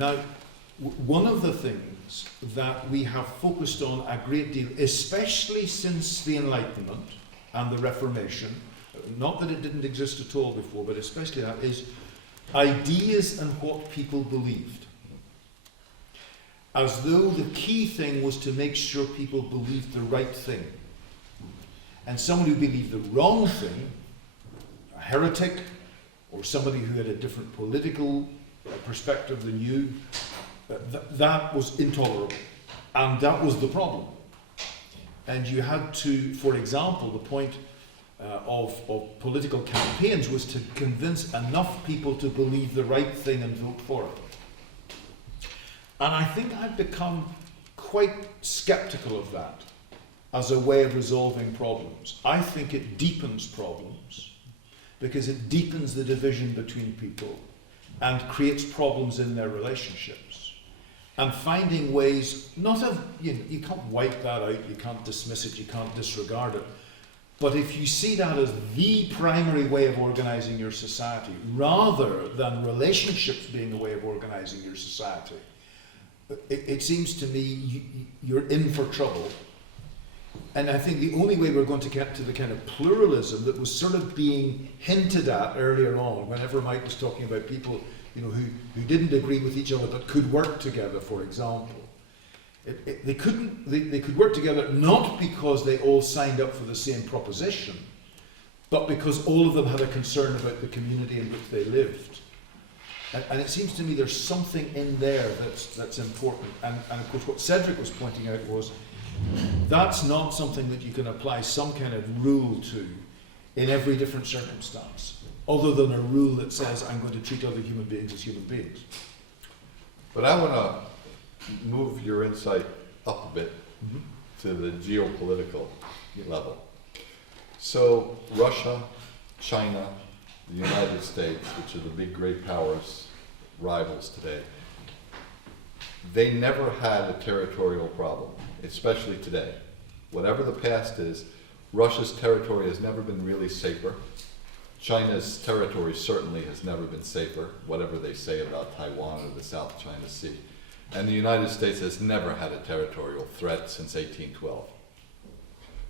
Now, one of the things that we have focused on a great deal, especially since the Enlightenment and the Reformation, not that it didn't exist at all before, but especially that, is ideas and what people believed. As though the key thing was to make sure people believed the right thing. And someone who believed the wrong thing, a heretic, or somebody who had a different political perspective than you, that was intolerable. And that was the problem. And you had to, for example, the point of political campaigns was to convince enough people to believe the right thing and vote for it. And I think I've become quite skeptical of that as a way of resolving problems. I think it deepens problems because it deepens the division between people and creates problems in their relationships. And finding ways, not of, you can't wipe that out, you can't dismiss it, you can't disregard it, but if you see that as the primary way of organizing your society, rather than relationships being a way of organizing your society, it seems to me you're in for trouble. And I think the only way we're going to get to the kind of pluralism that was sort of being hinted at earlier on, whenever Mike was talking about people, who didn't agree with each other but could work together, for example. They could work together not because they all signed up for the same proposition, but because all of them had a concern about the community in which they lived. And it seems to me there's something in there that's important. And of course what Cedric was pointing out was that's not something that you can apply some kind of rule to in every different circumstance, other than a rule that says I'm going to treat other human beings as human beings. But I want to move your insight up a bit to the geopolitical level. So Russia, China, the United States, which are the big great powers, rivals today, they never had a territorial problem, especially today. Whatever the past is, Russia's territory has never been really safer. China's territory certainly has never been safer, whatever they say about Taiwan or the South China Sea. And the United States has never had a territorial threat since 1812.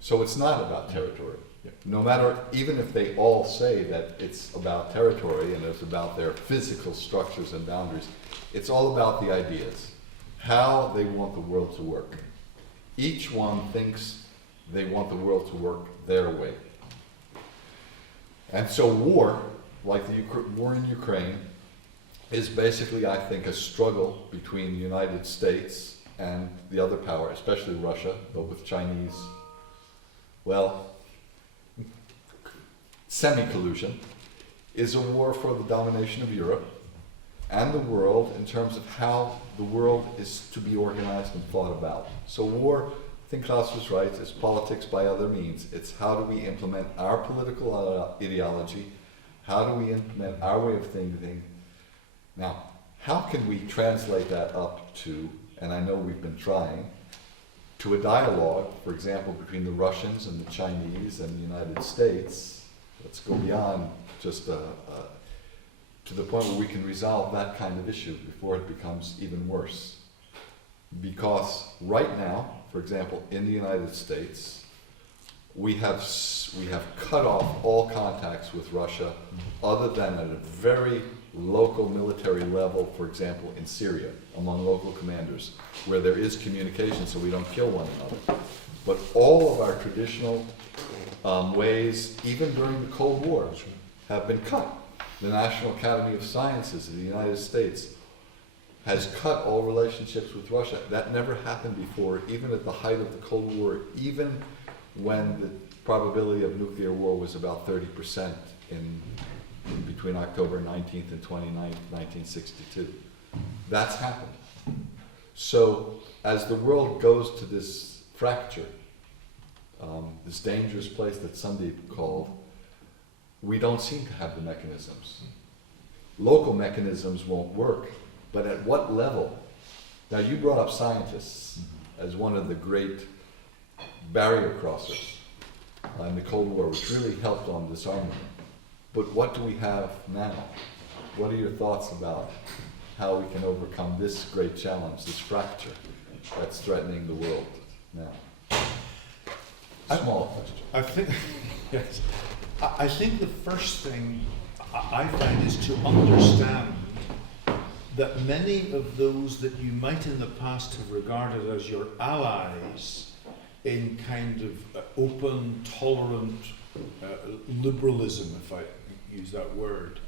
So it's not about territory. No matter, even if they all say that it's about territory and it's about their physical structures and boundaries, it's all about the ideas, how they want the world to work. Each one thinks they want the world to work their way. And so war, like the war in Ukraine, is basically, I think, a struggle between the United States and the other power, especially Russia, but with Chinese, semi-collusion, is a war for the domination of Europe and the world in terms of how the world is to be organized and thought about. So war, I think Klaus was right, is politics by other means. It's how do we implement our political ideology, how do we implement our way of thinking. Now, how can we translate that up to, and I know we've been trying, to a dialogue, for example, between the Russians and the Chinese and the United States. Let's go beyond just to the point where we can resolve that kind of issue before it becomes even worse. Because right now, for example, in the United States, we have cut off all contacts with Russia other than at a very local military level, for example, in Syria, among local commanders, where there is communication so we don't kill one another. But all of our traditional ways, even during the Cold War, have been cut. The National Academy of Sciences of the United States has cut all relationships with Russia. That never happened before, even at the height of the Cold War, even when the probability of nuclear war was about 30% in between October 19th and 29th, 1962. That's happened. So as the world goes to this fracture, this dangerous place that Sandeep called, we don't seem to have the mechanisms. Local mechanisms won't work, but at what level? Now you brought up scientists as one of the great barrier crossers in the Cold War, which really helped on disarmament. But what do we have now? What are your thoughts about how we can overcome this great challenge, this fracture that's threatening the world now. Small question. I think, yes, I think the first thing I find is to understand that many of those that you might in the past have regarded as your allies in kind of open, tolerant liberalism, if I use that word,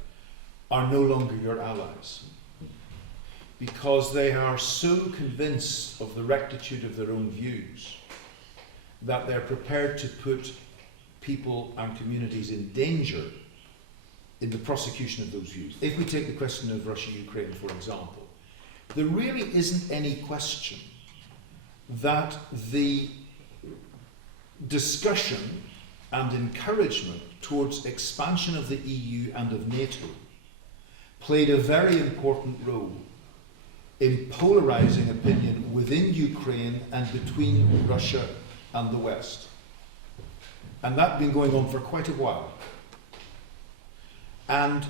are no longer your allies. Because they are so convinced of the rectitude of their own views that they're prepared to put people and communities in danger in the prosecution of those views. If we take the question of Russia-Ukraine, for example, there really isn't any question that the discussion and encouragement towards expansion of the EU and of NATO played a very important role in polarizing opinion within Ukraine and between Russia and the West. And that's been going on for quite a while. And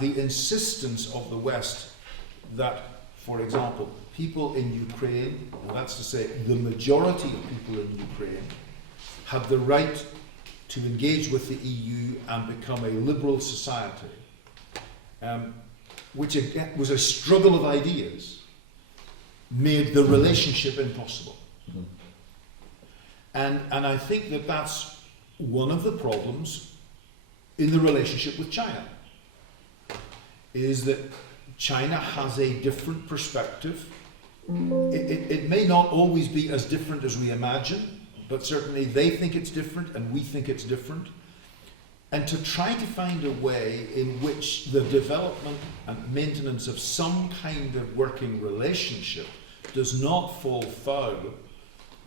the insistence of the West that, for example, people in Ukraine, and that's to say the majority of people in Ukraine, had the right to engage with the EU and become a liberal society, which again was a struggle of ideas, made the relationship impossible. Mhm. And I think that that's one of the problems in the relationship with China, is that China has a different perspective. It may not always be as different as we imagine, but certainly they think it's different and we think it's different. And to try to find a way in which the development and maintenance of some kind of working relationship does not fall foul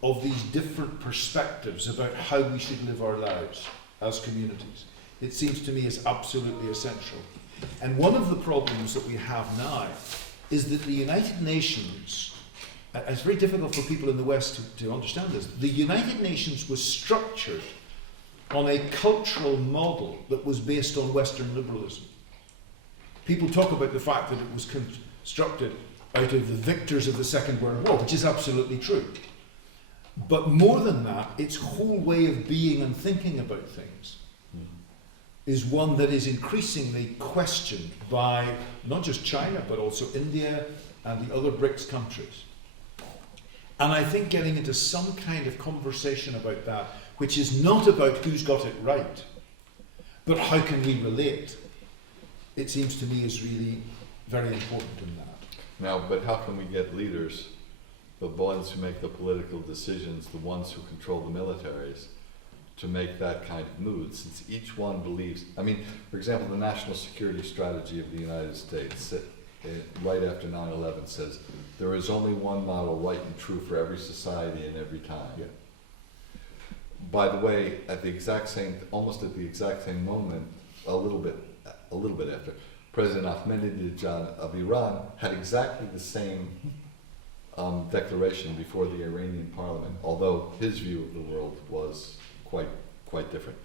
of these different perspectives about how we should live our lives as communities, it seems to me is absolutely essential. And one of the problems that we have now is that the United Nations, it's very difficult for people in the West to understand this, the United Nations was structured on a cultural model that was based on Western liberalism. People talk about the fact that it was constructed out of the victors of the Second World War, which is absolutely true. But more than that, its whole way of being and thinking about things is one that is increasingly questioned by not just China, but also India and the other BRICS countries. And I think getting into some kind of conversation about that, which is not about who's got it right, but how can we relate, it seems to me is really very important in that. Now, but how can we get leaders, the ones who make the political decisions, the ones who control the militaries, to make that kind of move, since each one believes, I mean, for example, the national security strategy of the United States, right after 9/11 says, there is only one model right and true for every society and every time. Yeah. By the way, at the exact same, almost at the exact same moment, a little bit after, President Ahmadinejad of Iran had exactly the same declaration before the Iranian parliament, although his view of the world was quite different.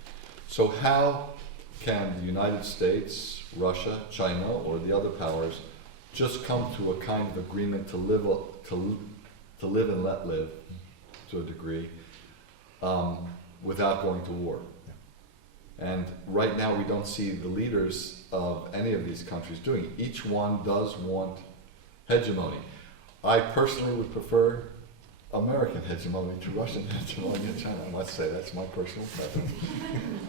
So how can the United States, Russia, China, or the other powers just come to a kind of agreement to live and let live, to a degree, without going to war? And right now we don't see the leaders of any of these countries doing it. Each one does want hegemony. I personally would prefer American hegemony to Russian hegemony in China, I must say. That's my personal preference.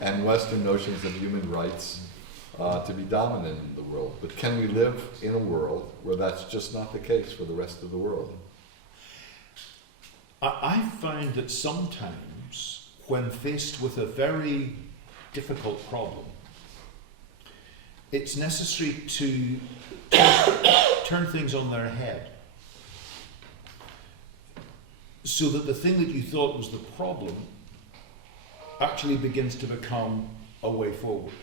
And Western notions of human rights to be dominant in the world. But can we live in a world where that's just not the case for the rest of the world? I find that sometimes, when faced with a very difficult problem, it's necessary to turn things on their head, so that the thing that you thought was the problem actually begins to become a way forward.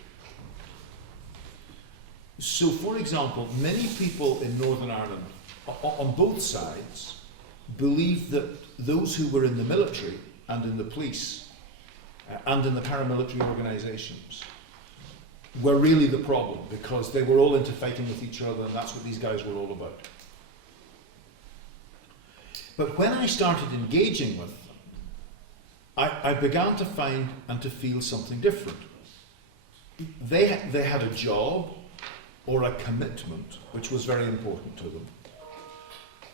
So, for example, many people in Northern Ireland, on both sides, believe that those who were in the military and in the police and in the paramilitary organisations were really the problem, because they were all into fighting with each other, and that's what these guys were all about. But when I started engaging with them, I began to find and to feel something different. They had a job or a commitment which was very important to them,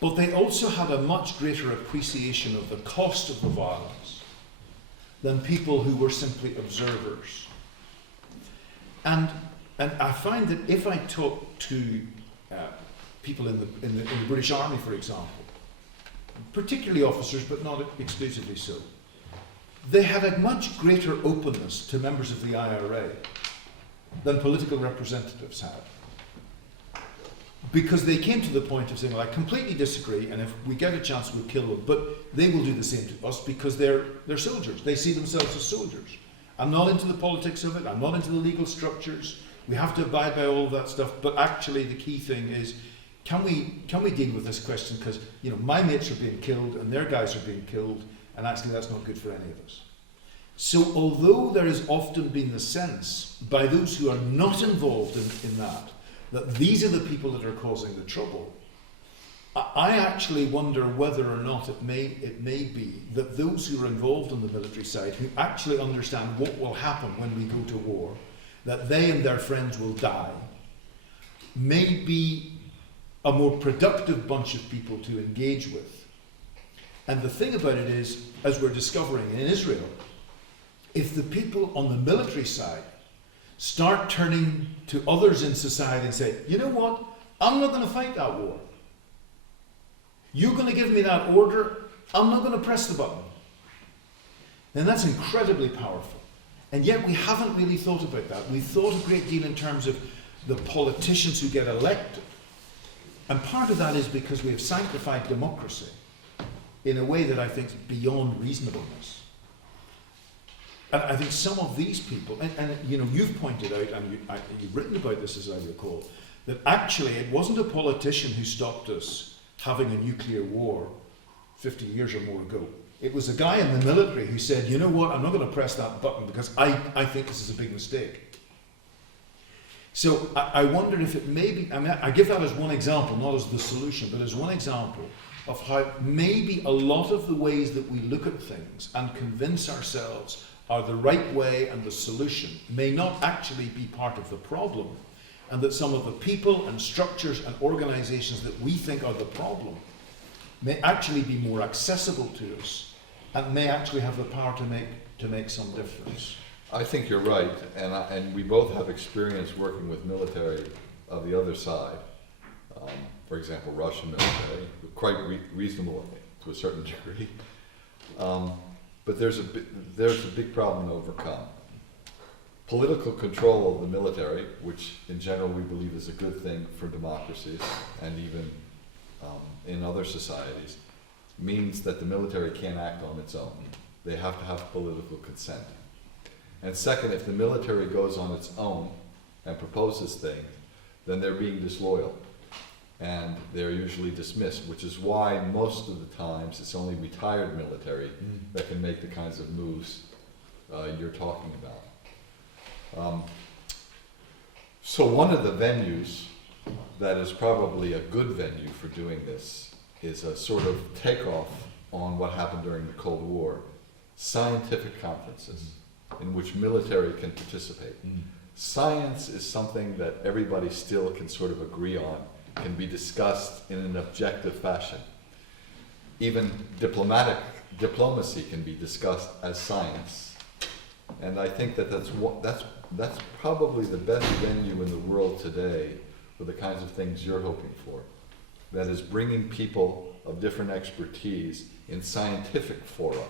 but they also had a much greater appreciation of the cost of the violence than people who were simply observers. And I find that if I talk to people in the British Army, for example, particularly officers, but not exclusively so, they had a much greater openness to members of the IRA than political representatives had. Because they came to the point of saying, well, I completely disagree, and if we get a chance, we'll kill them. But they will do the same to us because they're soldiers. They see themselves as soldiers. I'm not into the politics of it. I'm not into the legal structures. We have to abide by all of that stuff. But actually, the key thing is, can we deal with this question? Because my mates are being killed and their guys are being killed, and actually that's not good for any of us. So although there has often been the sense by those who are not involved in that these are the people that are causing the trouble, I actually wonder whether or not it may be that those who are involved on the military side, who actually understand what will happen when we go to war, that they and their friends will die, may be a more productive bunch of people to engage with. And the thing about it is, as we're discovering in Israel, if the people on the military side start turning to others in society and say, you know what, I'm not going to fight that war. You're going to give me that order, I'm not going to press the button. Then that's incredibly powerful. And yet we haven't really thought about that. We've thought a great deal in terms of the politicians who get elected. And part of that is because we have sanctified democracy in a way that I think is beyond reasonableness. And I think some of these people, and you've pointed out, and you've written about this as I recall, that actually it wasn't a politician who stopped us having a nuclear war 50 years or more ago. It was a guy in the military who said, you know what, I'm not going to press that button because I think this is a big mistake. So I wonder if it may be, I give that as one example, not as the solution, but as one example of how maybe a lot of the ways that we look at things and convince ourselves are the right way and the solution may not actually be part of the problem, and that some of the people and structures and organizations that we think are the problem may actually be more accessible to us and may actually have the power to make some difference. I think you're right, and we both have experience working with military of the other side. For example, Russian military, quite reasonable to a certain degree. But there's a big problem to overcome. Political control of the military, which in general we believe is a good thing for democracies and even in other societies, means that the military can't act on its own. They have to have political consent. And second, if the military goes on its own and proposes things, then they're being disloyal. And they're usually dismissed, which is why most of the times it's only retired military that can make the kinds of moves you're talking about. So one of the venues that is probably a good venue for doing this is a sort of takeoff on what happened during the Cold War, scientific conferences in which military can participate. Science is something that everybody still can sort of agree on, can be discussed in an objective fashion. Even diplomacy can be discussed as science. And I think that that's probably the best venue in the world today for the kinds of things you're hoping for. That is bringing people of different expertise in scientific fora,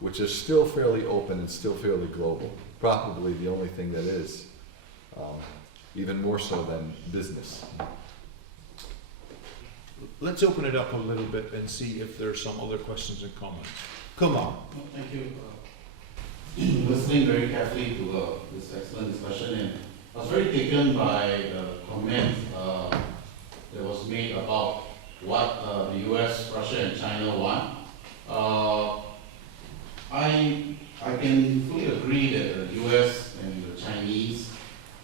which is still fairly open and still fairly global. Probably the only thing that is, even more so than business. Let's open it up a little bit and see if there are some other questions and comments. Come on. Well, thank you. Listening very carefully to this excellent discussion, and I was very taken by the comment that was made about what the US, Russia, and China want. I can fully agree that the US and the Chinese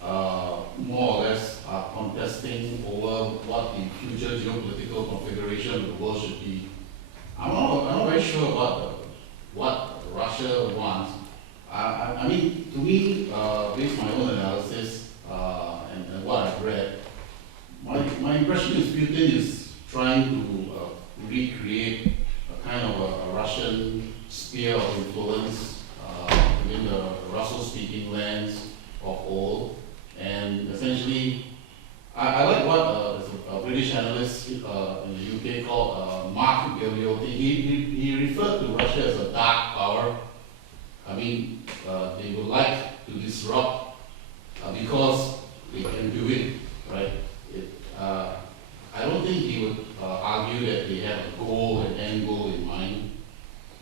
more or less are contesting over what the future geopolitical configuration of the world should be. I'm not very sure what Russia wants. I mean, to me, based on my own analysis and what I've read, my impression is Putin is trying to recreate a kind of a Russian sphere of influence within the Russo-speaking lands of old. And essentially, I like what a British analyst in the UK called Mark Galeotti. He referred to Russia as a dark power. I mean, they would like to disrupt because they can do it, right? I don't think he would argue that they have a goal, an end goal in mind.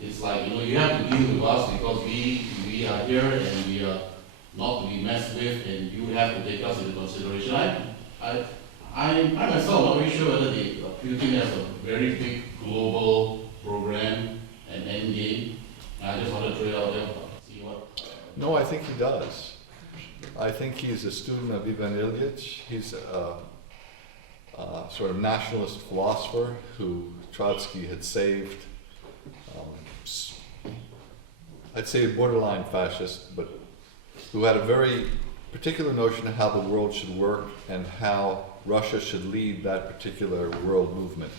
It's like, you have to deal with us because we are here and we are not to be messed with, and you have to take us into consideration. I myself not very sure whether Putin has a very big global program and end game. I just want to throw it out there, see what. No, I think he does. I think he's a student of Ivan Ilyich. He's a sort of nationalist philosopher who Trotsky had saved. I'd say a borderline fascist, but who had a very particular notion of how the world should work and how Russia should lead that particular world movement.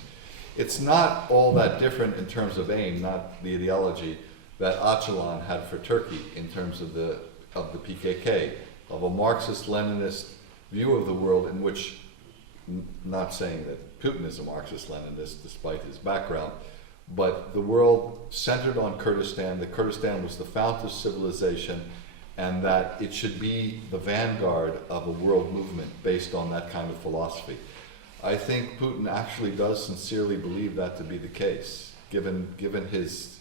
It's not all that different in terms of aim, not the ideology, that Öcalan had for Turkey in terms of the PKK, of a Marxist-Leninist view of the world in which, not saying that Putin is a Marxist-Leninist despite his background, but the world centered on Kurdistan, that Kurdistan was the fount of civilization, and that it should be the vanguard of a world movement based on that kind of philosophy. I think Putin actually does sincerely believe that to be the case, given his,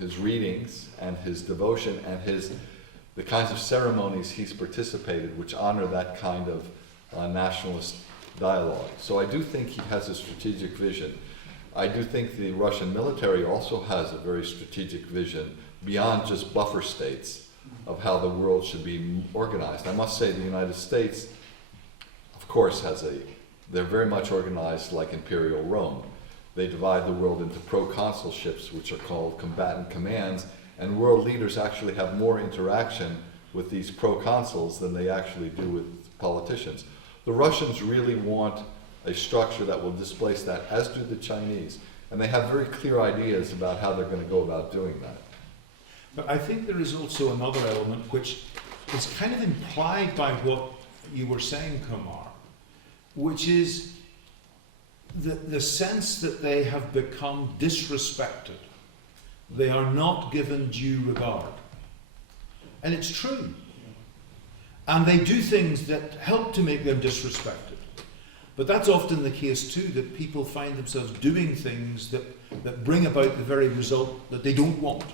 his readings and his devotion and the kinds of ceremonies he's participated, which honor that kind of nationalist dialogue. So I do think he has a strategic vision. I do think the Russian military also has a very strategic vision beyond just buffer states of how the world should be organized. I must say the United States, of course, they're very much organized like Imperial Rome. They divide the world into proconsulships, which are called combatant commands, and world leaders actually have more interaction with these proconsuls than they actually do with politicians. The Russians really want a structure that will displace that, as do the Chinese, and they have very clear ideas about how they're going to go about doing that. But I think there is also another element which is kind of implied by what you were saying, Kumar, which is the sense that they have become disrespected. They are not given due regard. And it's true. And they do things that help to make them disrespected. But that's often the case too, that people find themselves doing things that bring about the very result that they don't want.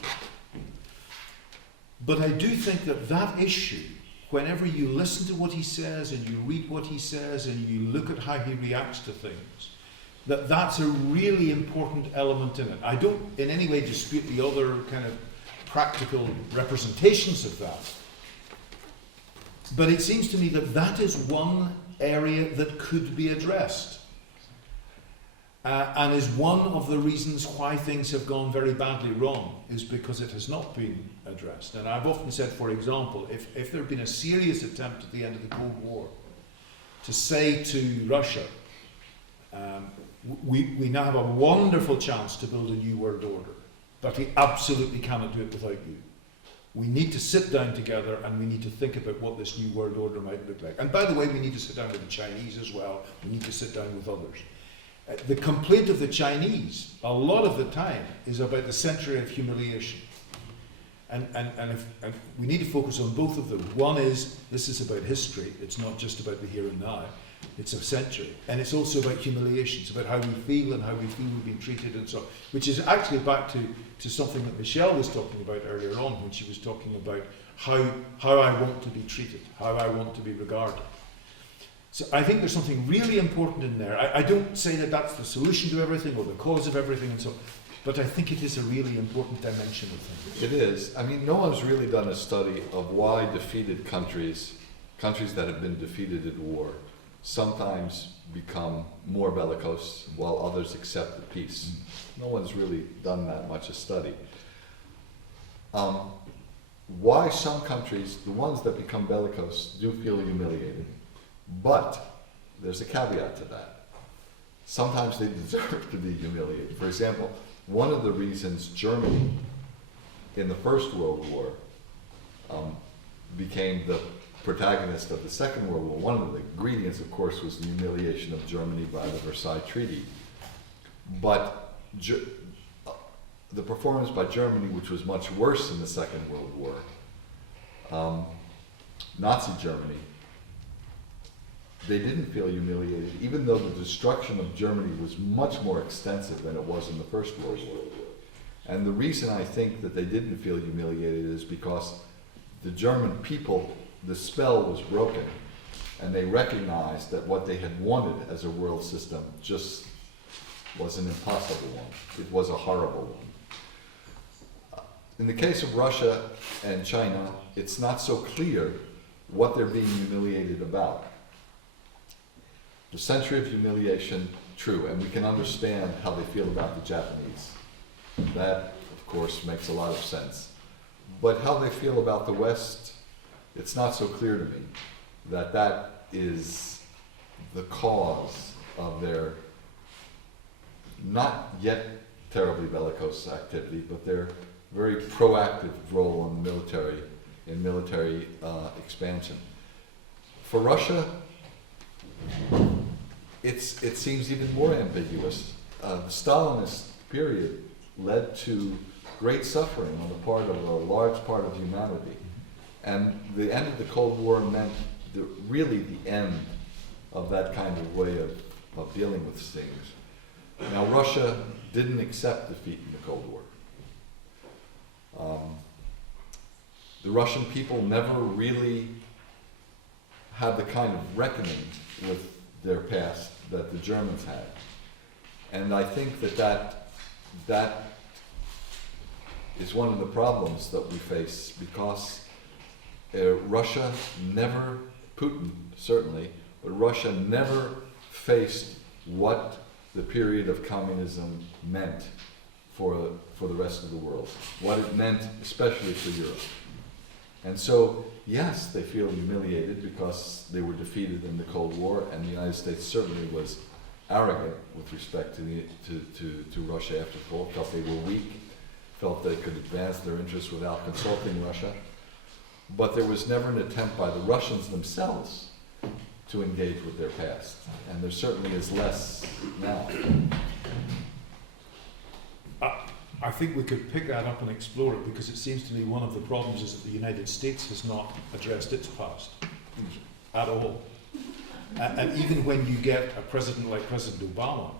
But I do think that issue, whenever you listen to what he says and you read what he says and you look at how he reacts to things, that's a really important element in it. I don't in any way dispute the other kind of practical representations of that. But it seems to me that is one area that could be addressed. And is one of the reasons why things have gone very badly wrong, is because it has not been addressed. And I've often said, for example, if there had been a serious attempt at the end of the Cold War to say to Russia, we now have a wonderful chance to build a new world order, but we absolutely cannot do it without you. We need to sit down together and we need to think about what this new world order might look like. And by the way, we need to sit down with the Chinese as well. We need to sit down with others. The complaint of the Chinese, a lot of the time, is about the century of humiliation. And if we need to focus on both of them. One is, this is about history. It's not just about the here and now. It's a century. And it's also about humiliation. It's about how we feel and how we feel we've been treated and so on. Which is actually back to something that Michelle was talking about earlier on, when she was talking about how I want to be treated, how I want to be regarded. So I think there's something really important in there. I don't say that that's the solution to everything or the cause of everything and so on, but I think it is a really important dimension of things. It is. I mean, no one's really done a study of why defeated countries countries that have been defeated in war sometimes become more bellicose while others accept the peace. No one's really done that much a study. Why some countries, the ones that become bellicose, do feel humiliated, but there's a caveat to that. Sometimes they deserve to be humiliated. For example, one of the reasons Germany in the First World War became the protagonist of the Second World War, one of the ingredients, of course, was the humiliation of Germany by the Versailles Treaty. But the performance by Germany, which was much worse in the Second World War, Nazi Germany, they didn't feel humiliated, even though the destruction of Germany was much more extensive than it was in the First World War. And the reason I think that they didn't feel humiliated is because the German people, the spell was broken, and they recognized that what they had wanted as a world system just was an impossible one. It was a horrible one. In the case of Russia and China, it's not so clear what they're being humiliated about. The century of humiliation, true, and we can understand how they feel about the Japanese. That, of course, makes a lot of sense. But how they feel about the West, it's not so clear to me that that is the cause of their not yet terribly bellicose activity, but their very proactive role in military expansion. For Russia, it seems even more ambiguous. The Stalinist period led to great suffering on the part of a large part of humanity. And the end of the Cold War meant really the end of that kind of way of dealing with things. Now, Russia didn't accept defeat in the Cold War. The Russian people never really had the kind of reckoning with their past that the Germans had. And I think that is one of the problems that we face, because Russia never, Putin certainly, but Russia never faced what the period of communism meant for the rest of the world, what it meant especially for Europe. And so, yes, they feel humiliated because they were defeated in the Cold War, and the United States certainly was arrogant with respect to Russia after the Cold War, felt they were weak, felt they could advance their interests without consulting Russia. But there was never an attempt by the Russians themselves to engage with their past, and there certainly is less now. I think we could pick that up and explore it, because it seems to me one of the problems is that the United States has not addressed its past at all. And even when you get a president like President Obama,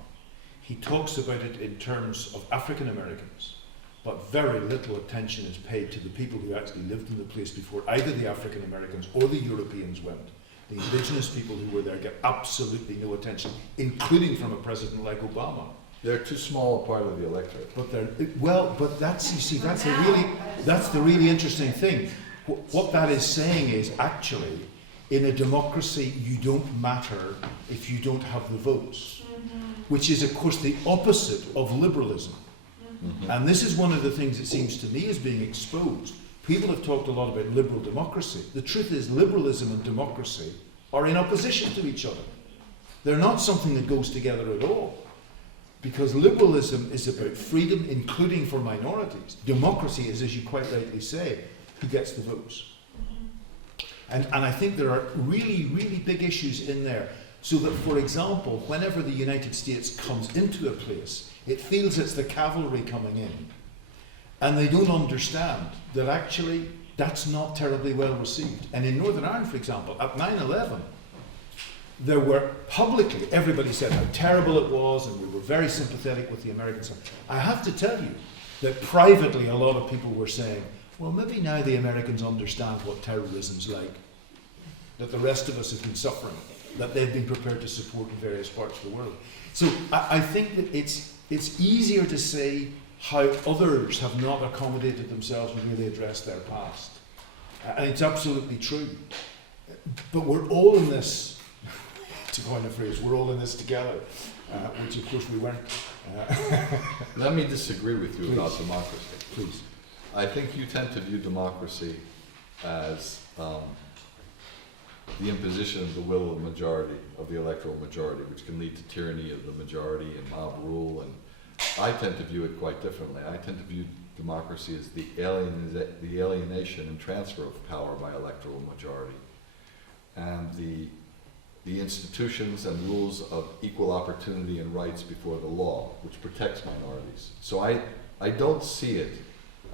he talks about it in terms of African Americans, but very little attention is paid to the people who actually lived in the place before either the African Americans or the Europeans went. The indigenous people who were there get absolutely no attention, including from a president like Obama. They're too small a part of the electorate. But but that's, you see, that's the really interesting thing. What that is saying is, actually, in a democracy, you don't matter if you don't have the votes, which is, of course, the opposite of liberalism. And this is one of the things that seems to me is being exposed. People have talked a lot about liberal democracy. The truth is, liberalism and democracy are in opposition to each other. They're not something that goes together at all. Because liberalism is about freedom, including for minorities. Democracy is, as you quite rightly say, who gets the votes. And I think there are really, really big issues in there. So that, for example, whenever the United States comes into a place, it feels it's the cavalry coming in. And they don't understand that actually that's not terribly well received. And in Northern Ireland, for example, at 9/11, there were publicly, everybody said how terrible it was, and we were very sympathetic with the Americans. I have to tell you that privately a lot of people were saying, well, maybe now the Americans understand what terrorism's like, that the rest of us have been suffering, that they've been prepared to support in various parts of the world. So I think that it's easier to say how others have not accommodated themselves and really addressed their past. And it's absolutely true. But we're all in this, to coin a phrase, we're all in this together, which of course we weren't. Let me disagree with you about Please. democracy. Please. I think you tend to view democracy as the imposition of the will of the majority, of the electoral majority, which can lead to tyranny of the majority and mob rule. And I tend to view it quite differently. I tend to view democracy as the alienation and transfer of power by electoral majority, and the institutions and rules of equal opportunity and rights before the law, which protects minorities. So I don't see it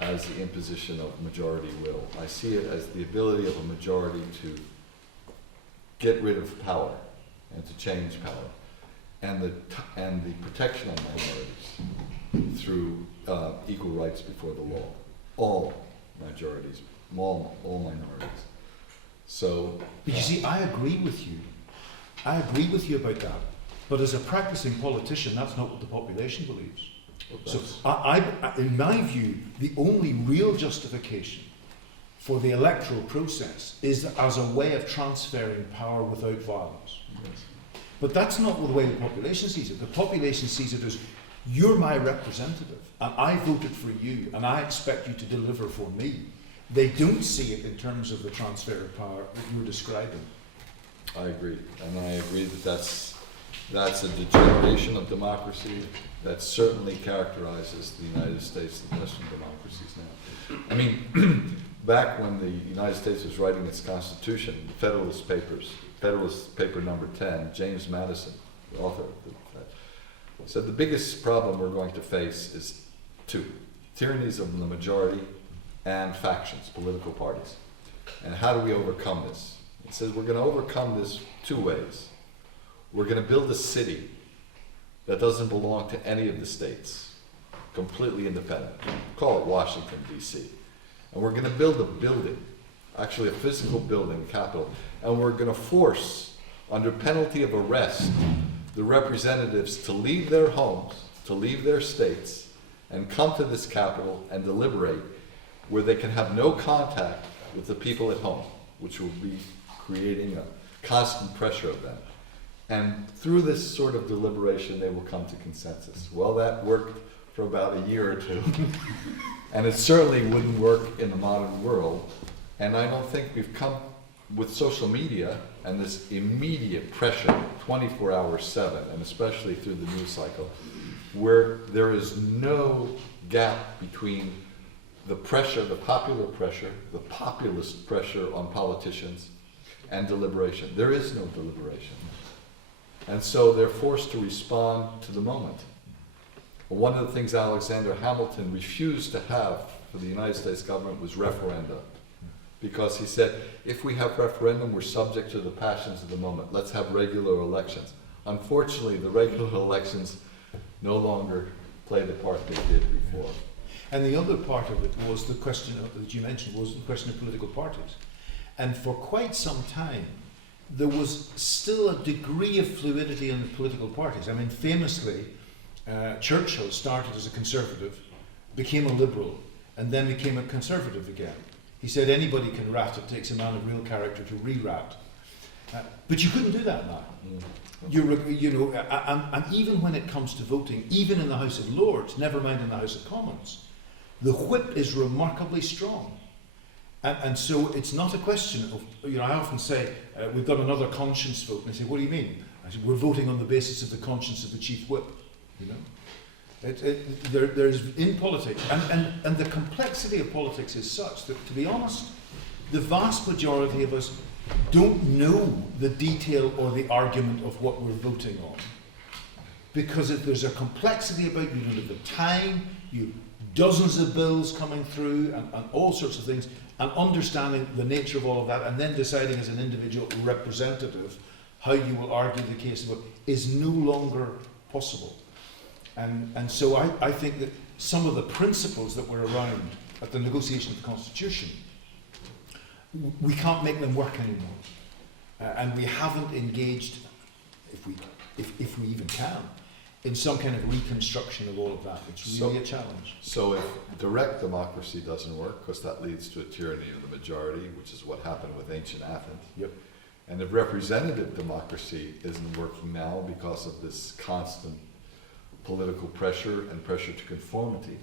as the imposition of majority will. I see it as the ability of a majority to get rid of power and to change power, and the protection of minorities through equal rights before the law. All majorities, all minorities. So, But you see, I agree with you. I agree with you about that. But as a practicing politician, that's not what the population believes. So, in my view, the only real justification for the electoral process is as a way of transferring power without violence. yes. But that's not the way the population sees it. The population sees it as, you're my representative, and I voted for you, and I expect you to deliver for me. They don't see it in terms of the transfer of power that you're describing. I agree, and I agree that that's a degeneration of democracy that certainly characterizes the United States and Western democracies now. I mean, back when the United States was writing its Constitution, the Federalist Paper number 10, James Madison, the author of that, said the biggest problem we're going to face is two: tyrannies of the majority and factions, political parties. And how do we overcome this? It says we're going to overcome this two ways. We're going to build a city that doesn't belong to any of the states, completely independent. Call it Washington, D.C. And we're going to build a building, actually a physical building, capital, and we're going to force, under penalty of arrest, the representatives to leave their homes, to leave their states, and come to this capital and deliberate, where they can have no contact with the people at home, which will be creating a constant pressure of them. And through this sort of deliberation, they will come to consensus. Well, that worked for about a year or two. And it certainly wouldn't work in the modern world. And I don't think we've come with social media and this immediate pressure, 24 hours 7, and especially through the news cycle, where there is no gap between the pressure, the popular pressure, the populist pressure on politicians, and deliberation. There is no deliberation. And so they're forced to respond to the moment. One of the things Alexander Hamilton refused to have for the United States government was referenda. Because he said, if we have referendum, we're subject to the passions of the moment. Let's have regular elections. Unfortunately, the regular elections no longer play the part they did before. And the other part of it was the question that you mentioned, was the question of political parties. And for quite some time, there was still a degree of fluidity in the political parties. I mean, famously, Churchill started as a conservative, became a liberal, and then became a conservative again. He said anybody can rat, it takes a man of real character to re-rat. But you couldn't do that now. And even when it comes to voting, even in the House of Lords, never mind in the House of Commons, the whip is remarkably strong. And so it's not a question of, I often say, we've got another conscience vote. And they say, what do you mean? I say, we're voting on the basis of the conscience of the chief whip. There's in politics, and the complexity of politics is such that, to be honest, the vast majority of us don't know the detail or the argument of what we're voting on. Because if there's a complexity about, you don't have the time, you dozens of bills coming through and all sorts of things, and understanding the nature of all of that, and then deciding as an individual representative how you will argue the case of it is no longer possible. And so I think that some of the principles that were around at the negotiation of the Constitution, we can't make them work anymore. And we haven't engaged, if we even can, in some kind of reconstruction of all of that. It's really a challenge. So if direct democracy doesn't work, because that leads to a tyranny of the majority, which is what happened with ancient Athens. Yep. And if representative democracy isn't working now because of this constant political pressure and pressure to conformity,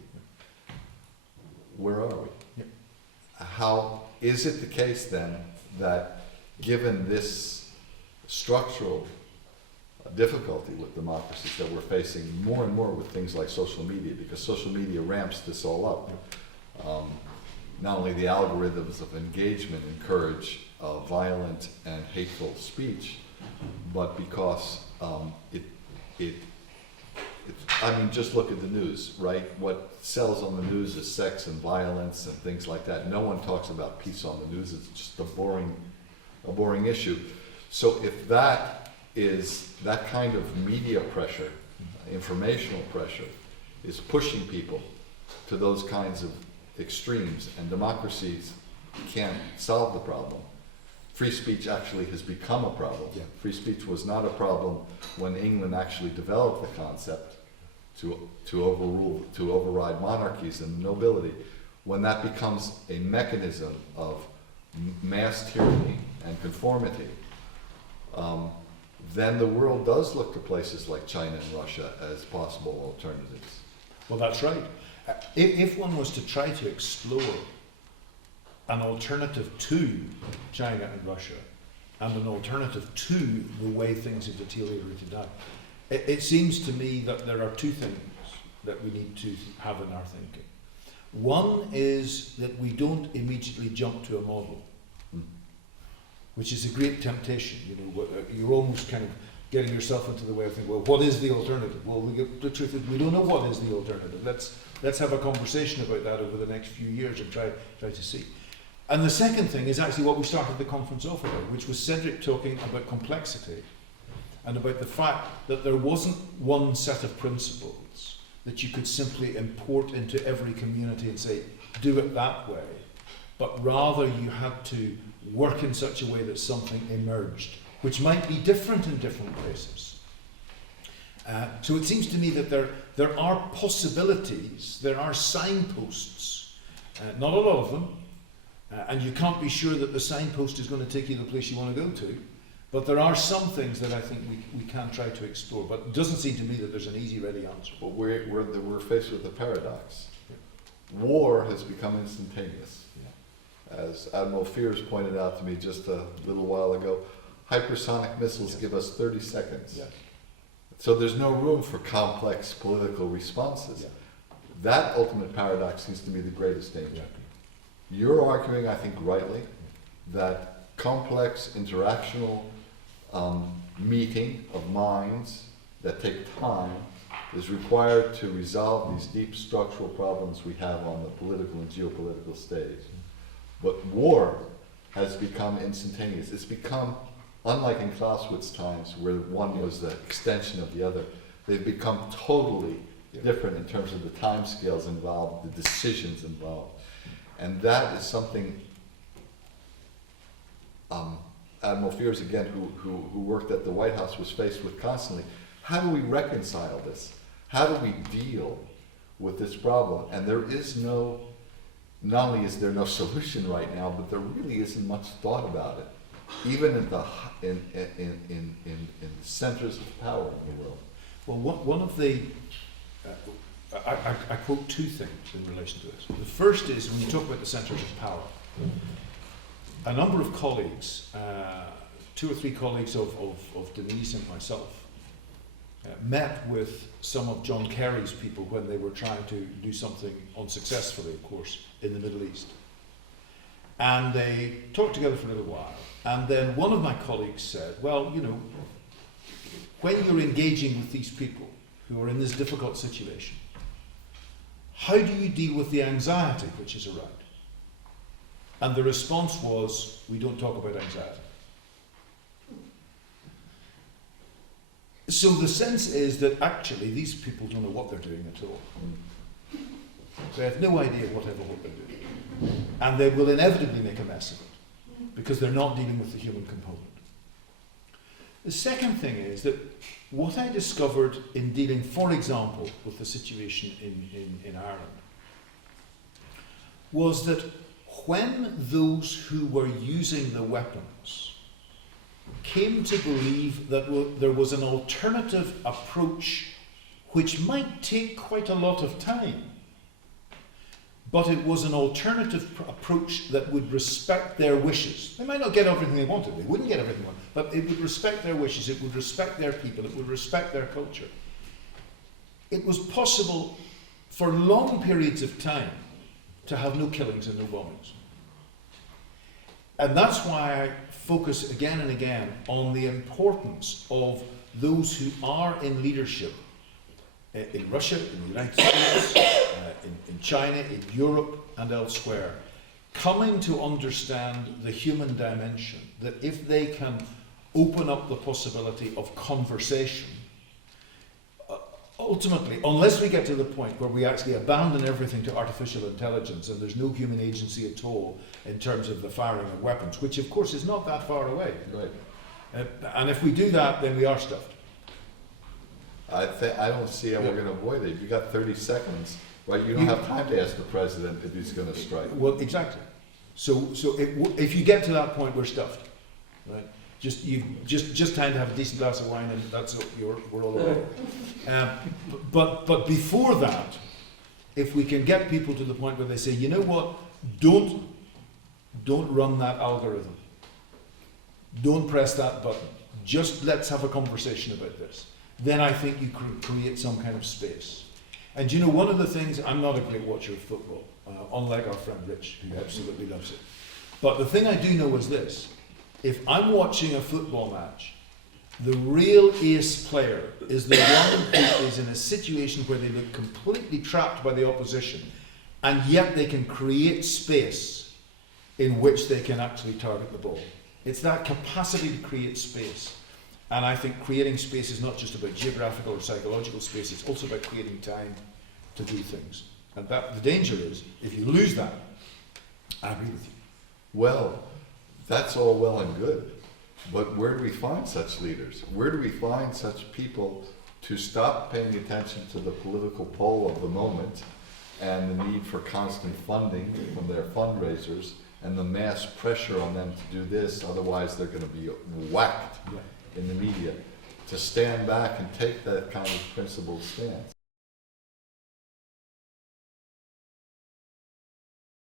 where are we? Yep. How is it the case then that given this structural difficulty with democracies that we're facing more and more with things like social media, because social media ramps this all up. Not only the algorithms of engagement encourage violent and hateful speech, but because I mean, just look at the news, right? What sells on the news is sex and violence and things like that. No one talks about peace on the news. It's just a boring issue. So if that is that kind of media pressure, informational pressure, is pushing people to those kinds of extremes, and democracies can't solve the problem. Free speech actually has become a problem. Yeah. Free speech was not a problem when England actually developed the concept to override monarchies and nobility. When that becomes a mechanism of mass tyranny and conformity, then the world does look to places like China and Russia as possible alternatives. Well, that's right. If one was to try to explore an alternative to China and Russia, and an alternative to the way things have deteriorated now, it seems to me that there are two things that we need to have in our thinking. One is that we don't immediately jump to a model, which is a great temptation. You know, you're almost kind of getting yourself into the way of thinking, well, what is the alternative? Well, the truth is we don't know what is the alternative. Let's have a conversation about that over the next few years and try to see. And the second thing is actually what we started the conference off about, which was Cedric talking about complexity and about the fact that there wasn't one set of principles that you could simply import into every community and say, do it that way, but rather you had to work in such a way that something emerged, which might be different in different places. So it seems to me that there are possibilities, there are signposts, not a lot of them, and you can't be sure that the signpost is going to take you to the place you want to go to, but there are some things that I think we can try to explore, but it doesn't seem to me that there's an easy, ready answer. But we're faced with a paradox. War has become instantaneous. As Admiral Fears pointed out to me just a little while ago, hypersonic missiles give us 30 seconds. Yes. So there's no room for complex political responses. Yeah. That ultimate paradox seems to be the greatest danger. You're arguing, I think rightly, that complex interactional meeting of minds that take time is required to resolve these deep structural problems we have on the political and geopolitical stage. But war has become instantaneous. It's become, unlike in Clausewitz times, where one was the extension of the other, they've become totally different in terms of the time scales involved, the decisions involved. And that is something Admiral Fears, again, who worked at the White House, was faced with constantly. How do we reconcile this? How do we deal with this problem? And there is no, not only is there no solution right now, but there really isn't much thought about it, even in the centers of power in the world. Well, one of the, I quote two things in relation to this. The first is when you talk about the centres of power, a number of colleagues, 2 or 3 colleagues of Denise and myself, met with some of John Kerry's people when they were trying to do something unsuccessfully, of course, in the Middle East. And they talked together for a little while. And then one of my colleagues said, well, you know, when you're engaging with these people who are in this difficult situation, how do you deal with the anxiety which is around? And the response was, we don't talk about anxiety. So the sense is that actually these people don't know what they're doing at all. They have no idea what they're doing. And they will inevitably make a mess of it, because they're not dealing with the human component. The second thing is that what I discovered in dealing, for example, with the situation in Ireland, was that when those who were using the weapons came to believe that there was an alternative approach which might take quite a lot of time, but it was an alternative approach that would respect their wishes. They might not get everything they wanted, they wouldn't get everything they wanted, but it would respect their wishes, it would respect their people, it would respect their culture. It was possible for long periods of time to have no killings and no bombings. And that's why I focus again and again on the importance of those who are in leadership in Russia, in the United States, in China, in Europe and elsewhere, coming to understand the human dimension, that if they can open up the possibility of conversation, ultimately, unless we get to the point where we actually abandon everything to artificial intelligence and there's no human agency at all in terms of the firing of weapons, which of course is not that far away. Right. And if we do that, then we are stuffed. I don't see how we're going to avoid it. You got 30 seconds, right? You don't have time to ask the president if he's going to strike. Well, exactly. So if you get to that point, we're stuffed, right? Just time to have a decent glass of wine, and that's it. We're all over. But before that, if we can get people to the point where they say, you know what, don't run that algorithm, don't press that button. Just let's have a conversation about this. Then I think you create some kind of space. And you know, one of the things, I'm not a great watcher of football, unlike our friend Rich, who absolutely loves it. But the thing I do know is this: if I'm watching a football match, the real ace player is the one who is in a situation where they look completely trapped by the opposition, and yet they can create space in which they can actually target the ball. It's that capacity to create space. And I think creating space is not just about geographical or psychological space, it's also about creating time to do things. And that the danger is, if you lose that, I agree with you. Well, that's all well and good, but where do we find such leaders? Where do we find such people to stop paying attention to the political pole of the moment and the need for constant funding from their fundraisers and the mass pressure on them to do this, otherwise they're going to be whacked in the media, to stand back and take that kind of principled stance?